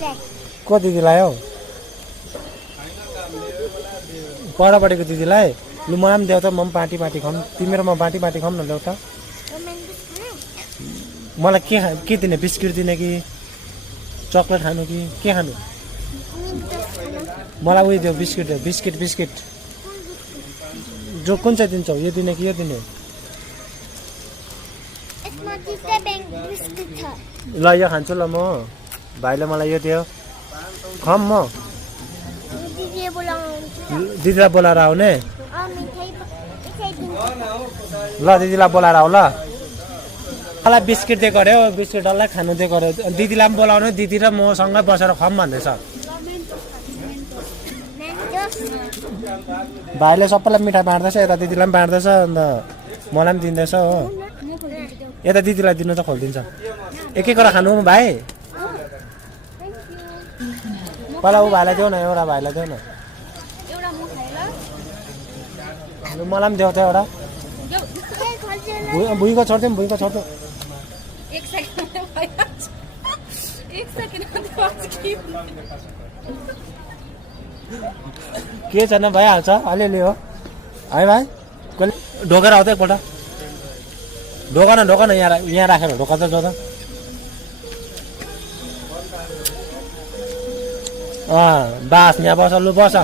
को दिदीलाई हौ परपट्टिको दिदीलाई लु मलाई पनि देऊ त म पनि बाटी बाटी खाऊँ तिम्रो म बाटी बाटी खाऊँ न ल्याउ त मलाई के दिने बिस्किट दिने कि चक्लेट खानु कि के खानु मलाई उयो देऊ बिस्किट देऊ बिस्किट जो कुन चाहिँ दिन्छौ यो दिने कि यो दिने ल यो खान्छु ल म भाइले मलाई यो दियो खम म दिदीलाई बोलाएर आउने ल दिदीलाई बोलाएर आऊ ल मलाई बिस्किट दिएको अरे हो बिस्किट डल्लै खानु दिएको अरे दिदीलाई पनि बोलाउनु दिदी र मसँगै बसेर खम भन्दैछ भाइले सबैलाई मिठाई बाँड्दैछ यता दिदीलाई पनि बाँड्दैछ अन्त मलाई पनि दिँदैछ हो यता दिदीलाई दिनु त खोलिदिन्छ एक एकवटा खानु भाइ पहिला ऊ भाइलाई देऊ न एउटा भाइलाई देऊ न मलाई पनि देऊ त एउटा भुइँको छोड्थ्यौँ भुइँको छोड्थ्यौँ के छैन भइहाल्छ अलिअलि हो है भाइ ढोकेर आउँछ एकपल्ट ढोका न यहाँ राखेर ढोका त जो त बास यहाँ बस लु बस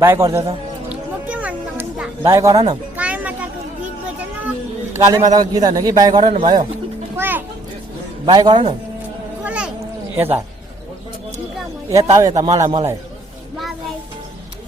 बाई गर्दै त बाई गर न काली माताको गीत होइन कि बाई गर न भयो बाई गर न यता यता मलाई